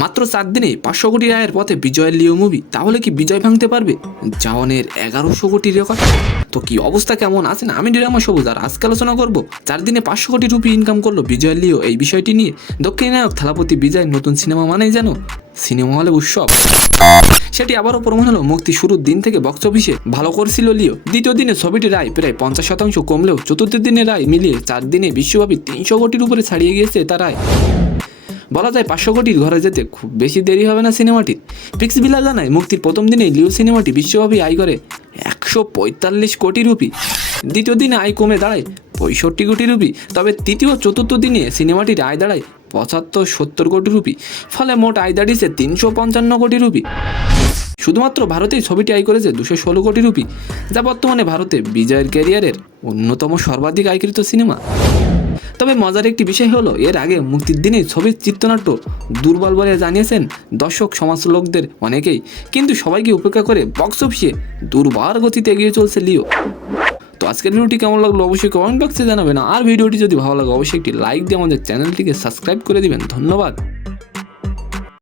মাত্র 4 দিনে 500 কোটি আয়ের পথে বিজয়ের লিও মুভি, তাহলে কি বিজয় ভাঙতে পারবে জাওয়ানের 1100 কোটি রেকর্ড? তো কি অবস্থা কেমন আছেন? আমি ডিরামা সবুজ, আর আজকে আলোচনা করব 4 দিনে 500 কোটি রুপি ইনকাম করলো বিজয় লিও এই বিষয়টি নিয়ে। দক্ষিণ নায়ক থালাপতি বিজয় নতুন সিনেমা মানেই যেন সিনেমা হলে উৎসব। সেটি আবারও প্রমাণ হলো মুক্তি শুরুর দিন থেকে বক্স অফিসে ভালো করছিল লিও। দ্বিতীয় দিনে ছবিটির আয় প্রায় 50% কমলেও চতুর্থ দিনের আয় মিলিয়ে 4 দিনে বিশ্বব্যাপী 300 কোটির উপরে ছাড়িয়ে গিয়েছে তার আয়। বলা যায় 500 কোটির ঘরে যেতে খুব বেশি দেরি হবে না সিনেমাটির। পিক্সভিলা জানায় মুক্তির প্রথম দিনেই লিও সিনেমাটি বিশ্বব্যাপী আয় করে 145 কোটি রুপি। দ্বিতীয় দিনে আয় কমে দাঁড়ায় 65 কোটি রুপি। তবে তৃতীয় ও চতুর্থ দিনে সিনেমাটির আয় দাঁড়ায় 75-70 কোটি রুপি। ফলে মোট আয় দাঁড়িয়েছে 355 কোটি রুপি। শুধুমাত্র ভারতেই ছবিটি আয় করেছে 216 কোটি রুপি, যা বর্তমানে ভারতে বিজয়ের ক্যারিয়ারের অন্যতম সর্বাধিক আয়কৃত সিনেমা। তবে মজার একটি বিষয় হলো, এর আগে মুক্তির দিনে ছবির চিত্রনাট্য দুর্বল বলে জানিয়েছেন দর্শক সমাজলোকদের অনেকেই, কিন্তু সবাইকে উপেক্ষা করে বক্স অফিসে দুর্বার গতিতে এগিয়ে চলছে লিও। তো আজকের ভিডিওটি কেমন লাগলো অবশ্যই কমেন্ট বক্সে জানাবেন, আর ভিডিওটি যদি ভালো লাগে অবশ্যই একটি লাইক দিয়ে আমাদের চ্যানেলটিকে সাবস্ক্রাইব করে দিবেন। ধন্যবাদ।